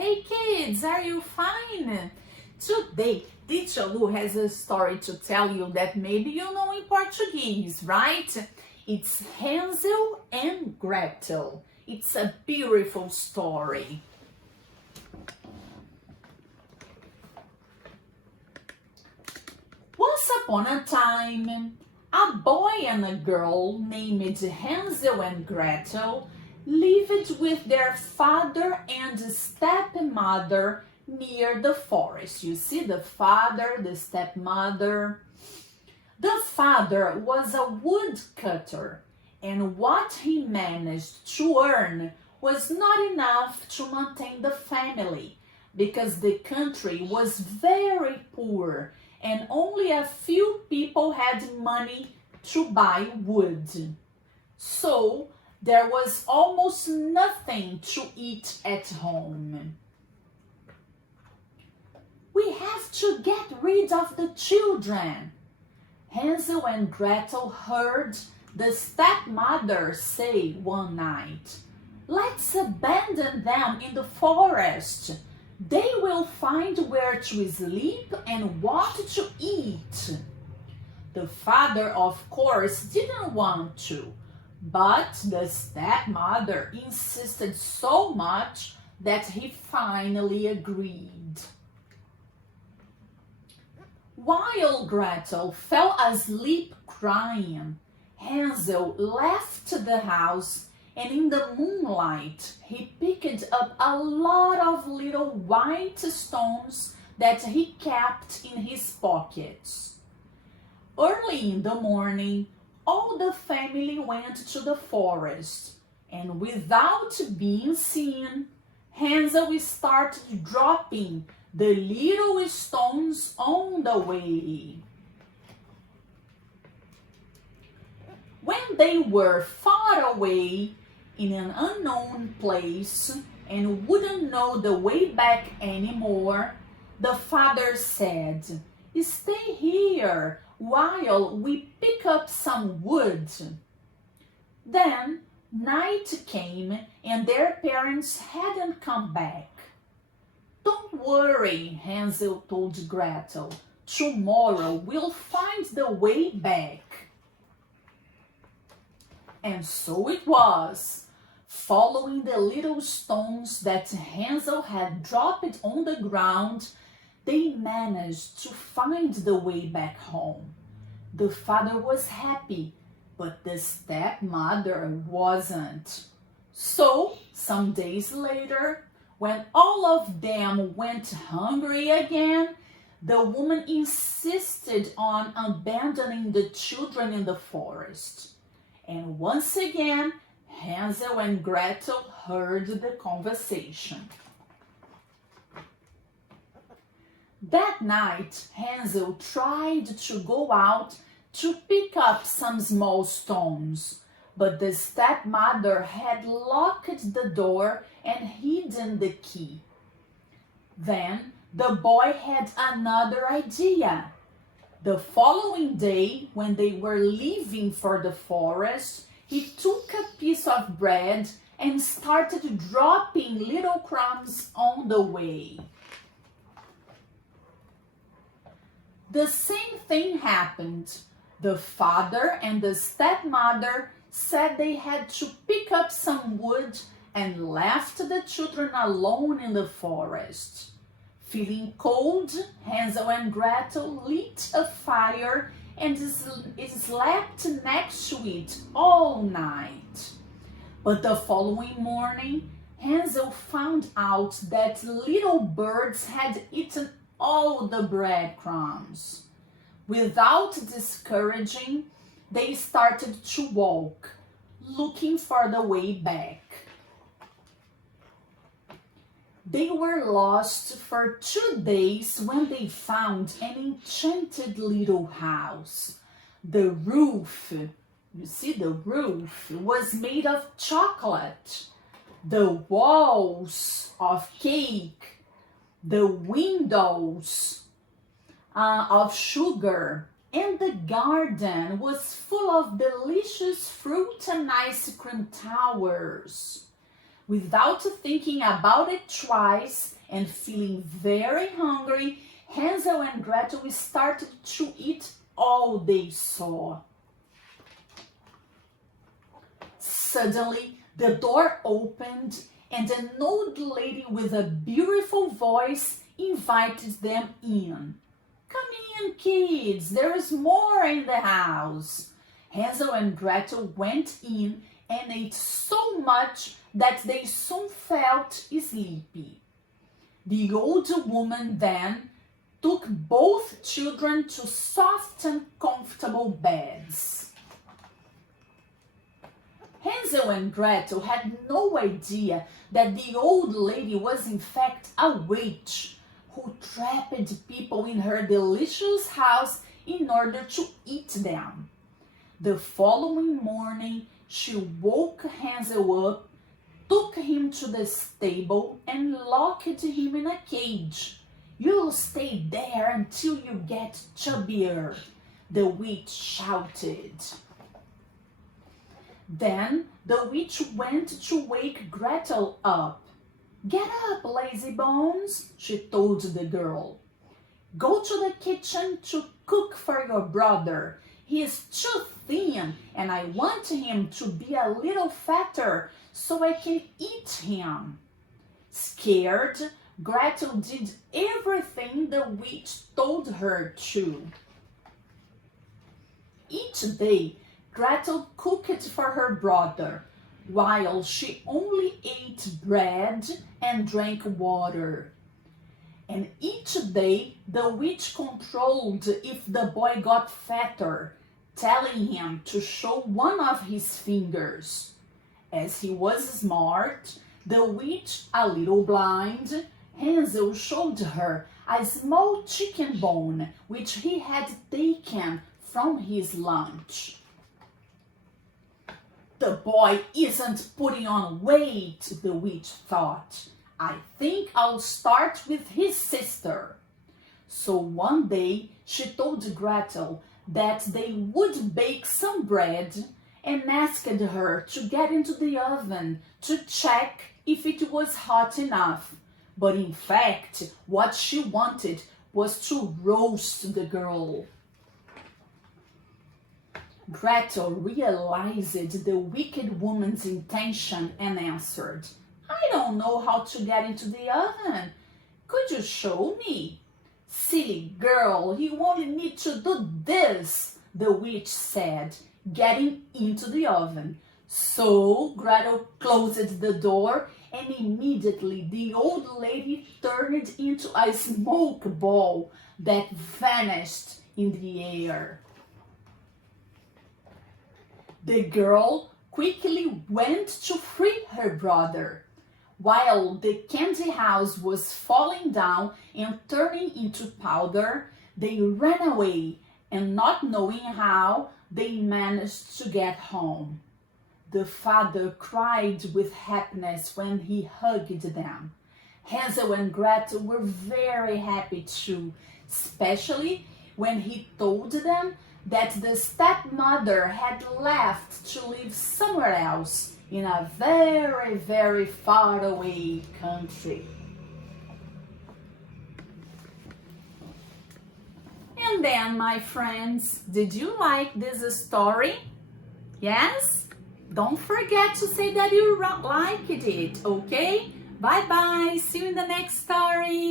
Hey kids, are you fine? Today, Teacher Lu has a story to tell you that maybe you know in Portuguese, right? It's Hansel and Gretel. It's a beautiful story. Once upon a time, a boy and a girl named Hansel and Gretel lived with their father and stepmother near the forest. You see the father, the stepmother. The father was a woodcutter, and what he managed to earn was not enough to maintain the family because the country was very poor and only a few people had money to buy wood. So there was almost nothing to eat at home. We have to get rid of the children, Hansel and Gretel heard the stepmother say one night. Let's abandon them in the forest. They will find where to sleep and what to eat. The father, of course, didn't want to, but the stepmother insisted so much that he finally agreed. While Gretel fell asleep crying, Hansel left the house, and in the moonlight he picked up a lot of little white stones that he kept in his pockets. Early in the morning, all the family went to the forest, and without being seen, Hansel started dropping the little stones on the way. When they were far away in an unknown place and wouldn't know the way back anymore, the father said, "Stay here while we pick up some wood." Then night came and their parents hadn't come back. "Don't worry," Hansel told Gretel. "Tomorrow we'll find the way back." And so it was. Following the little stones that Hansel had dropped on the ground, they managed to find the way back home. The father was happy, but the stepmother wasn't. So, some days later, when all of them went hungry again, the woman insisted on abandoning the children in the forest. And once again, Hansel and Gretel heard the conversation. That night, Hansel tried to go out to pick up some small stones, but the stepmother had locked the door and hidden the key. Then the boy had another idea. The following day, when they were leaving for the forest, he took a piece of bread and started dropping little crumbs on the way. The same thing happened. The father and the stepmother said they had to pick up some wood and left the children alone in the forest. Feeling cold, Hansel and Gretel lit a fire and slept next to it all night. But the following morning, Hansel found out that little birds had eaten all the breadcrumbs. Without discouraging, they started to walk, looking for the way back. They were lost for 2 days when they found an enchanted little house. The roof, you see the roof, was made of chocolate. The walls of cake. The windows of sugar. And the garden was full of delicious fruit and ice cream towers. Without thinking about it twice and feeling very hungry, Hansel and Gretel started to eat all they saw. Suddenly, the door opened and an old lady with a beautiful voice invited them in. "Come in, kids, there is more in the house." Hansel and Gretel went in and ate so much that they soon felt sleepy. The old woman then took both children to soft and comfortable beds. Hansel and Gretel had no idea that the old lady was in fact a witch who trapped people in her delicious house in order to eat them. The following morning, she woke Hansel up, took him to the stable, and locked him in a cage. "You'll stay there until you get chubbier," the witch shouted. Then the witch went to wake Gretel up. "Get up, lazy bones," she told the girl. "Go to the kitchen to cook for your brother. He is too thin and I want him to be a little fatter so I can eat him." Scared, Gretel did everything the witch told her to. Each day, Gretel cooked for her brother, while she only ate bread and drank water. And each day, the witch controlled if the boy got fatter, telling him to show one of his fingers. As he was smart, the witch a little blind, Hansel showed her a small chicken bone which he had taken from his lunch. "The boy isn't putting on weight," the witch thought. "I think I'll start with his sister." So one day she told Gretel that they would bake some bread and asked her to get into the oven to check if it was hot enough. But in fact, what she wanted was to roast the girl. Gretel realized the wicked woman's intention and answered, "I don't know how to get into the oven. Could you show me?" "Silly girl, you only need to do this," the witch said, getting into the oven. So Gretel closed the door and immediately the old lady turned into a smoke ball that vanished in the air. The girl quickly went to free her brother. While the candy house was falling down and turning into powder, they ran away and, not knowing how, they managed to get home. The father cried with happiness when he hugged them. Hansel and Gretel were very happy too, especially when he told them that the stepmother had left to live somewhere else in a very, very far away country. And then, my friends, did you like this story? Yes? Don't forget to say that you liked it, okay? Bye-bye. See you in the next story.